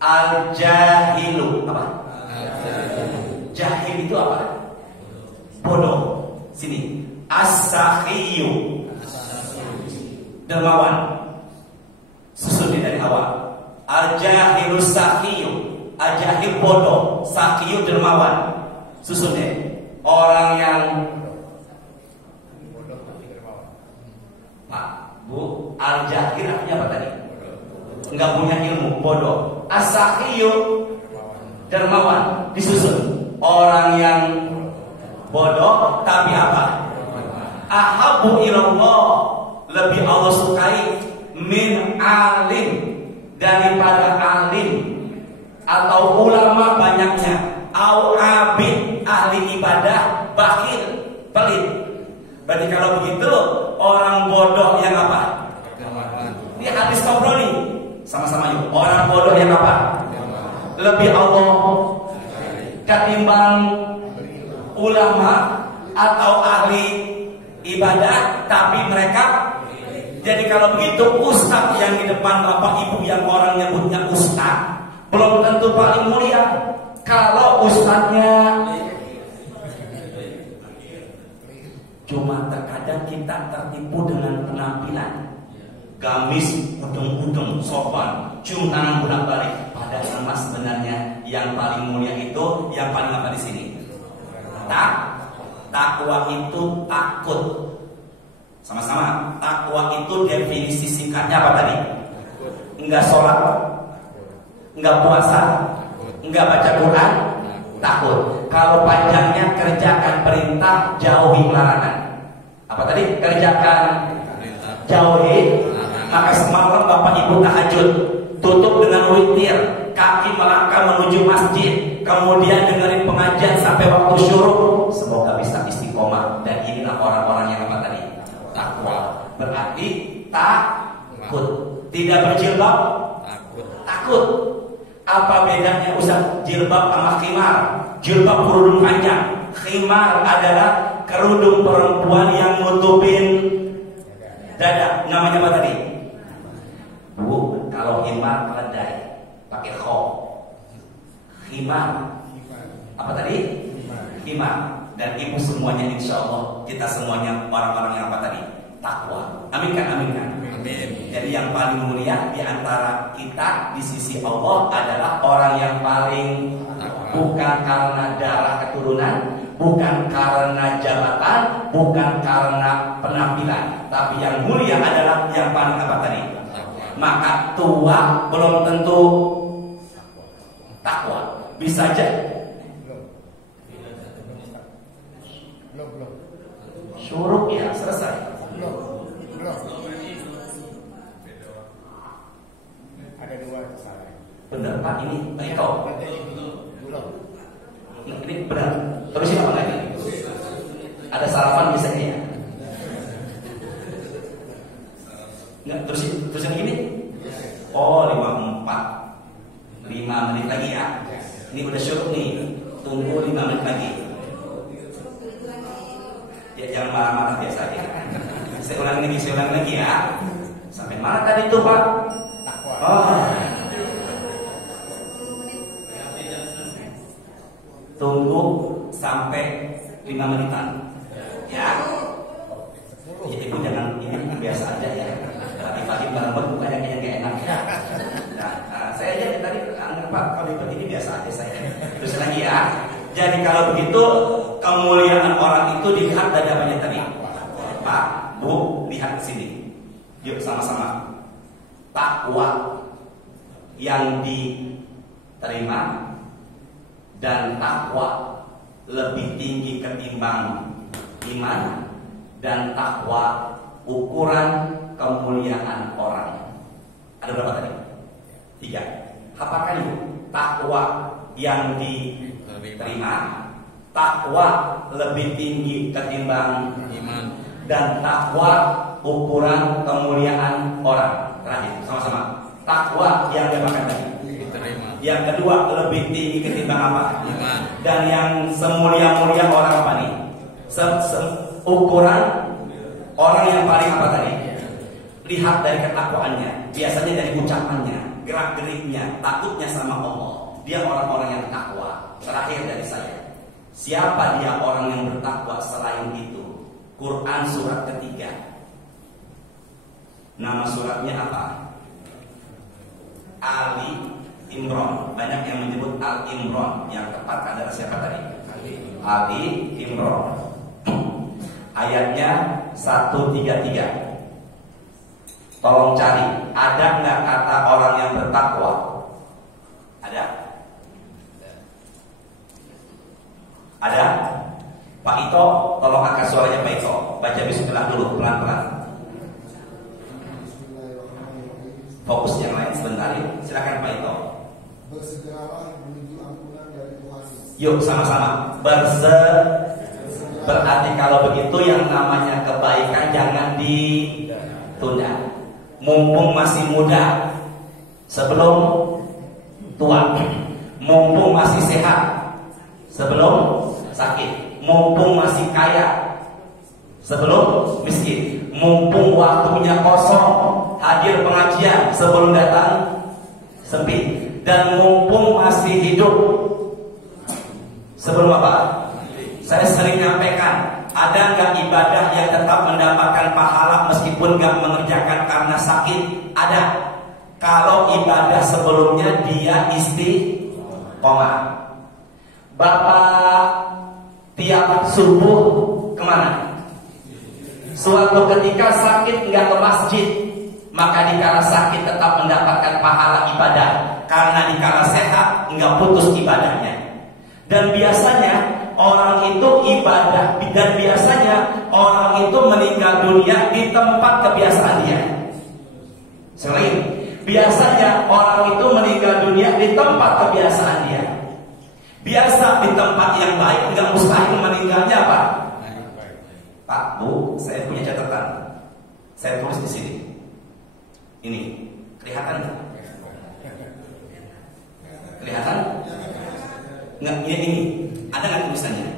Al-jahilu apa? Jahil itu apa? Bodoh. Sini. As-sakhiyu, dermawan. Susunnya dari awal. Al-jahilu sakhiyu. Al-jahil bodoh, sakhiyu dermawan. Susunnya. Orang yang Pak, Bu, al-jahil artinya apa tadi? Enggak punya ilmu, bodoh. As-sakhiyu dermawan. Disusun. Orang yang bodoh tapi apa? Ahabbu ilallah, lebih Allah sukai min alim, daripada alim atau ulama banyaknya, au abid, ahli ibadah, bakhil, pelit. Berarti kalau begitu orang bodoh yang apa? Ini hadis Tabrani. Sama-sama yuk. Orang bodoh yang apa? Lebih Allah ketimbang ulama atau ahli ibadah, tapi mereka. Jadi kalau begitu ustaz yang di depan bapak ibu yang orang nyebutnya ustaz belum tentu paling mulia. Kalau ustaznya cuma terkadang kita tertipu dengan penampilan, gamis, udung-udung, sopan, cium tangan bolak-balik. Padahal mas sebenarnya yang paling mulia itu yang paling apa di sini? Takwa itu takut. Sama-sama. Takwa itu definisi singkatnya apa tadi? Enggak sholat, enggak puasa, enggak baca Quran, takut. Kalau panjangnya kerjakan perintah, jauhi larangan. Apa tadi? Kerjakan, jauhi. Maka semalam bapak ibu tahajud, tutup dengan witir, kaki melangkah menuju masjid, kemudian dengerin pengajian sampai waktu syuruk. Semoga bisa istiqomah. Dan inilah orang-orang yang apa tadi? Takwa. Berarti takut. Tidak berjilbab, takut. Apa bedanya Ustaz jilbab sama khimar? Jilbab kerudung panjang, khimar adalah kerudung perempuan yang nutupin dada. Namanya apa tadi? Bu, kalau khimar keledai pakai kho. Khimar apa tadi? Khimar. Dan ibu semuanya insya Allah kita semuanya orang-orang yang apa tadi? Takwa. Amin kan? Amin kan? Amin. Jadi yang paling mulia di antara kita di sisi Allah adalah orang yang paling takwa. Bukan karena darah keturunan, bukan karena jabatan, bukan karena penampilan, tapi yang mulia adalah yang paling apa tadi? Takwa. Maka tua belum tentu takwa. Bisa aja syuruk ya selesai. Ada dua kesalahan. Benar Pak, ini baik kau. Ini benar. Terusin apa lagi? Ada sarapan biasanya ya? Nggak, terusin gini. Oh 54 5 menit lagi ya. Ini udah syuruk nih. Tunggu 5 menit lagi. Ya jangan marah-marah biasa aja. Saya ulang lagi ya. Sampai mana tadi tuh Pak? Oh. tunggu sampai 5 menitan. Ya. Ya, Ibu jangan ini biasa aja ya. Pagi-pagi bangun bukannya kayaknya gak enak ya. Nah, saya aja tadi anggap Pak kalau ikut ini biasa aja saya. Terus lagi ya. Jadi kalau begitu kemuliaan orang itu dilihat dari apanya tadi? Pak, Bu, lihat sini. Yuk sama-sama. Takwa yang diterima dan takwa lebih tinggi ketimbang iman, dan takwa ukuran kemuliaan orang. Ada berapa tadi? 3. Apakah itu? Takwa yang diterima, takwa lebih tinggi ketimbang iman, dan takwa ukuran kemuliaan orang. Terakhir sama-sama. Takwa yang diapakan tadi? diterima, Yang kedua lebih tinggi ketimbang apa? iman, Dan yang semulia-mulia orang apa nih? Ukuran orang yang paling apa tadi? Lihat dari ketakwaannya, biasanya dari ucapannya, gerak-geriknya, takutnya sama Allah. Dia orang-orang yang takwa. Terakhir dari saya, siapa dia orang yang bertakwa selain itu? Quran surat ketiga. Nama suratnya apa? Ali Imran. Banyak yang menyebut Al Imran. Yang tepat adalah siapa tadi? Ali Imran. Ayatnya 133. Tolong cari, ada nggak kata orang yang bertakwa? Ada? Ada? Pak Ito, tolong angkat suaranya Pak Ito. Baca bismillah dulu, pelan-pelan. Fokus yang lain sebentar. Silakan Pak Ito. Bersegeralah menuju ampunan dari Tuhan. Yuk sama-sama. Berarti kalau begitu yang namanya kebaikan jangan ditunda. Mumpung masih muda, sebelum tua. Mumpung masih sehat, sebelum sakit. Mumpung masih kaya, sebelum miskin. Mumpung waktunya kosong, hadir pengajian sebelum datang sepi. Dan mumpung masih hidup, sebelum apa? Saya sering nyampaikan, ada nggak ibadah yang tetap mendapatkan pahala meskipun nggak mengerjakan karena sakit? Ada. Kalau ibadah sebelumnya dia istiqomah. Bapak tiap subuh kemana? Suatu ketika sakit nggak ke masjid, maka dikala sakit tetap mendapatkan pahala ibadah. Karena dikala sehat nggak putus ibadahnya. Dan biasanya orang itu ibadah, dan biasanya orang itu meninggal dunia di tempat kebiasaan dia. Selain biasanya orang itu meninggal dunia di tempat kebiasaan dia. Biasa di tempat yang baik, nggak mustahil meninggalnya apa? Pak, Bu, saya punya catatan. Saya tulis di sini. Ini kelihatan nggak? Kelihatan? Nggak, ini ada nggak tulisannya?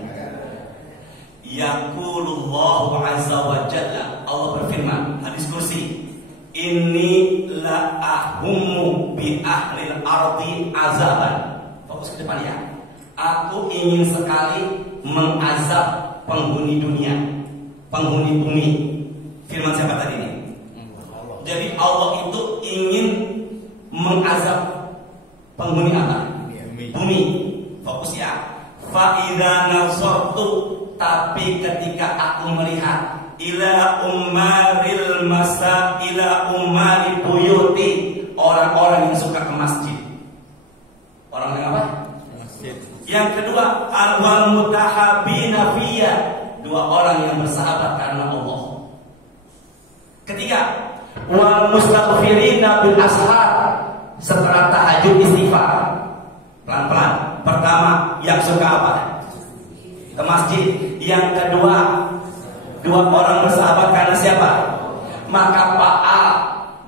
Yaqulullahu azza wa jalla, Allah berfirman, hadis kursi, inni la ahumu bi ahlil ardi azaban. Fokus ke depan ya. Aku ingin sekali mengazab penghuni dunia, penghuni bumi. Firman siapa tadi ini? Jadi Allah itu ingin mengazab penghuni apa? Bumi. Fokus ya. Fa'idha nazartu, tapi ketika aku melihat ila ummaril masa ila ummari buyuti, orang-orang yang suka ke masjid. Orang yang apa? Masjid. Yang kedua, al-wal mutahabina fiyya, dua orang yang bersahabat karena Allah. Ketiga, wal mustaghfirina bil ashar, setelah tahajud istighfar. Pelan-pelan. Pertama, yang suka apa? Ke masjid. Yang kedua, dua orang bersahabat karena siapa? Maka Pak A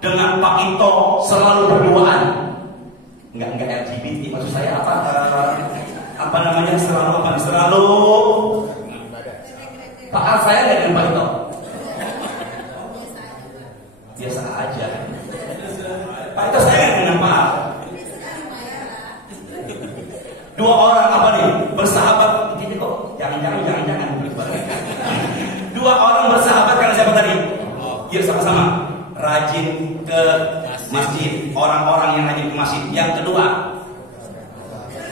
dengan Pak Ito selalu berduaan. Enggak LGBT, maksud saya apa? Apa namanya? Selalu Pak A saya nggak dengan Pak Ito. Biasa aja. Pak Ito saya nggak dengan Pak A. Dua orang apa nih? Bersahabat. Ini kok jangan. Dua orang bersahabat karena siapa tadi? Yuk sama-sama rajin ke masjid. Orang-orang yang rajin ke masjid. Yang kedua,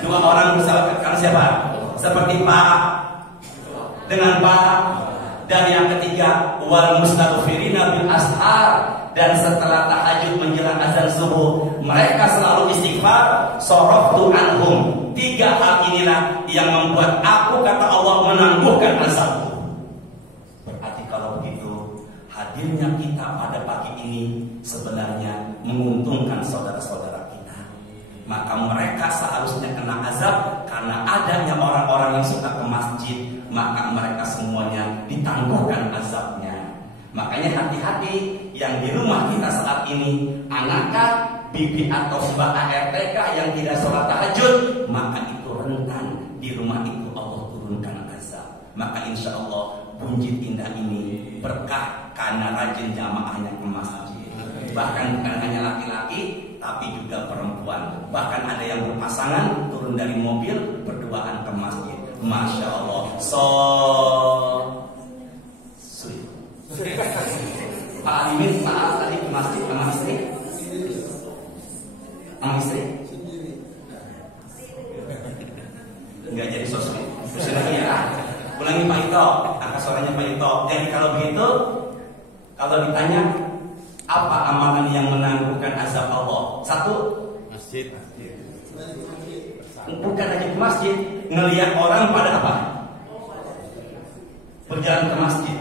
dua orang bersahabat karena siapa? Seperti Pak dengan Pak. Dan yang ketiga, wal mustaghfirina bil ashar. Dan setelah tahajud menjelang azan subuh, mereka selalu istighfar. Soroftu anhum. Tiga hal inilah yang membuat aku, kata Allah, menangguhkan azabku. Berarti kalau begitu, hadirnya kita pada pagi ini sebenarnya menguntungkan saudara-saudara kita. Maka mereka seharusnya kena azab karena adanya orang-orang yang suka ke masjid. Maka mereka semuanya ditangguhkan azabnya. Makanya hati-hati yang di rumah kita saat ini, anaknya, bibi atau mbak ARTK yang tidak sholat tahajud, maka itu rentan di rumah itu Allah turunkan azab. Maka insya Allah Bunjit Indah ini berkah karena rajin jamaahnya ke masjid. Bahkan bukan hanya laki-laki, tapi juga perempuan. Bahkan ada yang berpasangan turun dari mobil berduaan ke masjid. Masya Allah. Pak Alimin maaf tadi ke masjid sama istri. Sama istri? Enggak jadi sosmed. Sudah ya. Ulangi Pak Ito, angkat suaranya Pak Ito. Jadi kalau begitu, kalau ditanya apa amalan yang menangguhkan azab Allah? Satu, masjid. Bukan aja ke masjid, ngelihat orang pada apa? Berjalan ke masjid.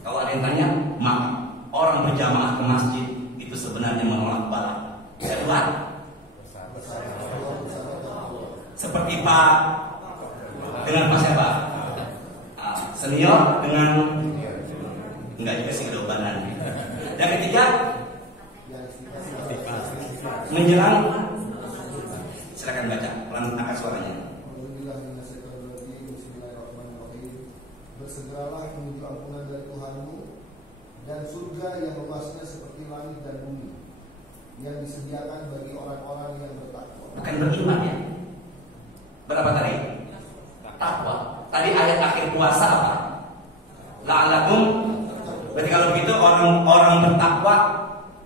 Kalau ada yang tanya, maka orang berjamaah ke masjid itu sebenarnya menolak bala. Kedua, seperti Pak dengan Pak siapa? Senior dengan enggak juga sih kedobanan. Yang ketiga, menjelang. Silakan baca, pelan angkat suaranya. Bersegeralah menuju ampunan dari Tuhanmu dan surga yang luasnya seperti langit dan bumi, yang disediakan bagi orang-orang yang bertakwa. Bukan beriman ya. Berapa tadi? Takwa. Tadi ayat akhir puasa apa? La'alakum. Berarti kalau begitu orang-orang bertakwa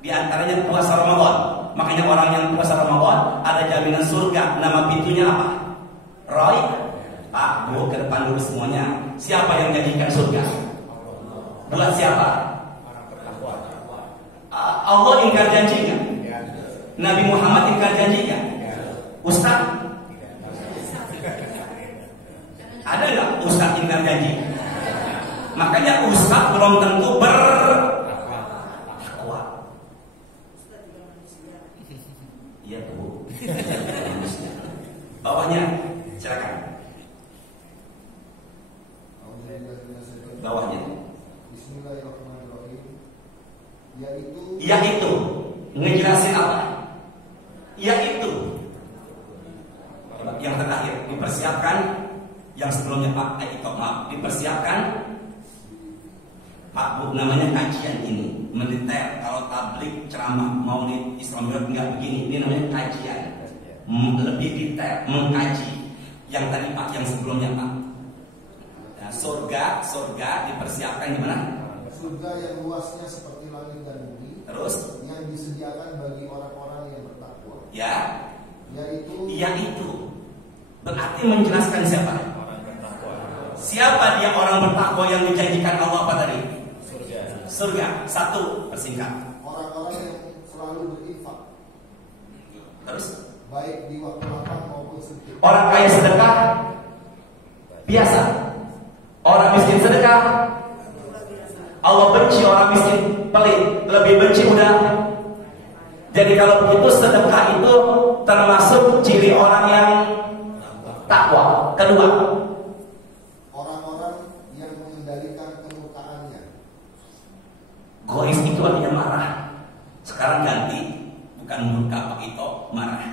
di antaranya puasa Ramadan. Makanya orang yang puasa Ramadan ada jaminan surga. Nama pintunya apa? Roy. Pak, Bu, ke depan dulu semuanya. Siapa yang menjanjikan surga? Buat siapa? Allah ingkar janji kan? Nabi Muhammad ingkar janji kan? Ustaz? Ada nggak Ustaz ingkar janji? Makanya Ustaz belum tentu bertakwa. Iya Bu. Bawahnya, silakan. Bawahnya. Bismillahirrahmanirrahim. Yaitu ngejelasin apa? Yaitu yang terakhir dipersiapkan. Yang sebelumnya Pak maaf, dipersiapkan Pak Bu, namanya kajian ini mendetail. Kalau tablik ceramah maulid Islam enggak begini, ini namanya kajian, lebih detail, mengkaji. Yang tadi Pak, yang sebelumnya Pak, nah, surga dipersiapkan gimana? Surga yang luasnya seperti langit dan bumi. Terus yang disediakan bagi orang-orang yang bertakwa. Ya, Yaitu berarti menjelaskan siapa? Siapa dia orang bertakwa yang dijanjikan Allah apa tadi? Surga. Satu, persingkat. orang-orang yang selalu berinfak, Terus baik di waktu lapang maupun sempit. orang kaya sedekah biasa. Orang miskin sedekah. Allah benci orang miskin pelit, lebih benci udah. Jadi kalau begitu sedekah itu termasuk ciri orang yang takwa. Kedua, orang-orang yang mengendalikan kemurkaannya. gois itu artinya marah. Sekarang ganti, bukan murka Pak Ito, marah.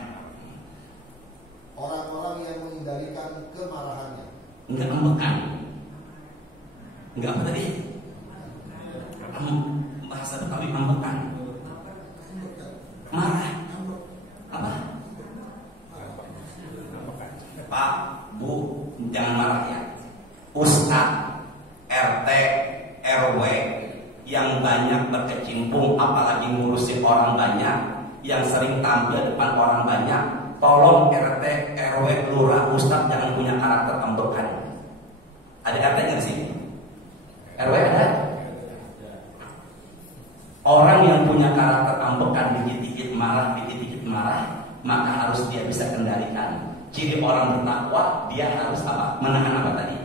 Orang-orang yang mengendalikan kemarahannya. Enggak embekan. Enggak apa tadi? Bahasa Betawi ambekan. Marah. Apa? Pak, Bu, jangan marah ya. Ustadz, RT, RW yang banyak berkecimpung, apalagi ngurusin orang banyak, yang sering tampil depan orang banyak, tolong RT, RW, lurah, ustadz jangan punya karakter ambekan. Ada RT-nya di sini? RW ada? Orang yang punya karakter ambekan, dikit-dikit marah, maka harus dia bisa kendalikan. Ciri orang bertakwa, dia harus apa? Menahan apa tadi?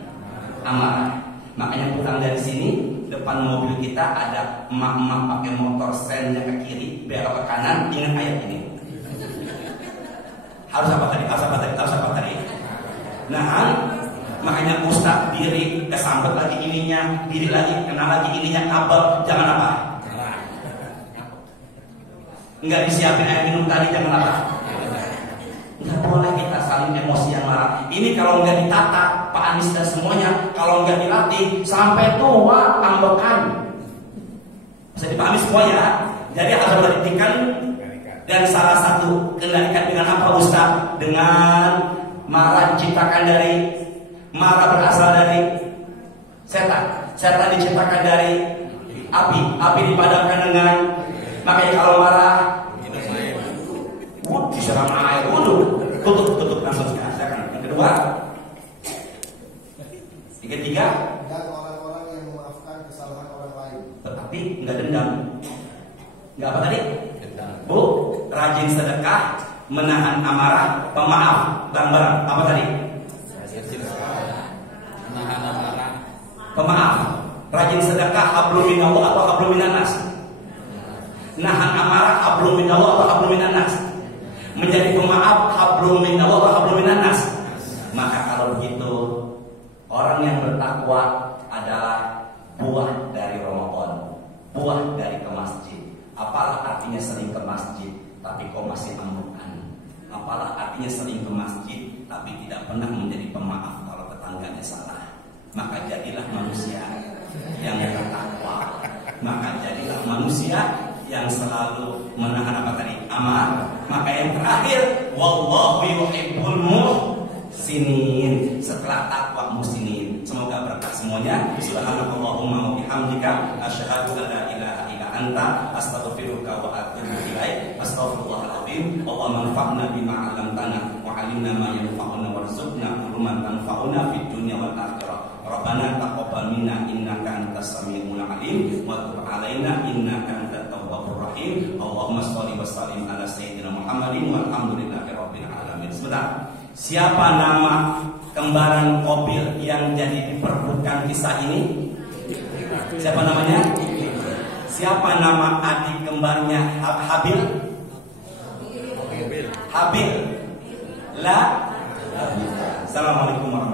Amarah. Makanya pulang dari sini, depan mobil kita ada emak-emak pakai motor sennya ke kiri, belok ke kanan, ingat ayat ini. Harus apa tadi? Nah, makanya ustaz diri, kesambet lagi ininya, diri lagi, kena lagi ininya, kabel, jangan apa? Enggak disiapin air minum tadi, jangan apa? Enggak boleh kita saling emosi yang marah. Ini kalau enggak ditata, Pak Anies dan semuanya, kalau enggak dilatih, sampai tua ambekan. Bisa dipahami semua ya. Jadi harus dilatihkan. Dan salah satu kendalikan dengan apa Ustaz? Dengan marah diciptakan dari, marah berasal dari setan. Setan diciptakan dari api. Api dipadamkan dengan, makanya kalau marah disiram air wudhu, tutup langsung sekarang. Yang kedua, ketiga, dan orang-orang yang memaafkan kesalahan orang lain, tetapi nggak dendam. Nggak apa tadi? Dendam. Bu, rajin sedekah, menahan amarah, pemaaf, bareng-bareng. Apa tadi? Menahan amarah, pemaaf, rajin sedekah, hablum minallah atau hablum minannas? Nahan amarah, hablum minallah atau hablum minannas? Menjadi pemaaf, hablum minallah atau hablum minannas? Maka kalau begitu, orang yang bertakwa adalah buah dari Ramadan, buah dari ke masjid. Apalah artinya sering ke masjid tapi kok masih ambekan? Apalah artinya sering ke masjid tapi tidak pernah menjadi pemaaf kalau tetangganya salah? Maka jadilah manusia yang bertakwa. Maka jadilah manusia yang selalu menahan apa tadi? Amarah. Maka yang terakhir, wallahu yuhibbul muhsinin. Setelah takwa muhsinin. Semoga berkah semuanya. Subhanakallahumma wa bihamdika asyhadu an la ilaha illa anta astaghfiruka wa atubu ilaik. Astaghfirullahaladzim. Allahumma anfa'na bima 'allamtana wa 'allimna ma yanfa'una warzuqna ilman tanfa'una fid dunya wal akhirah. Rabbana taqabbal minna innaka antas samiul alim wa tub 'alaina innaka antat tawwabur rahim. Allahumma shalli wa sallim ala sayyidina Muhammadin walhamdulillahi rabbil alamin. Sebentar. Siapa nama kembaran Qabil yang jadi diperbutkan kisah ini? Siapa namanya? Siapa nama adik kembarnya Habil? Habil. La. Assalamualaikum warahmatullahi wabarakatuh.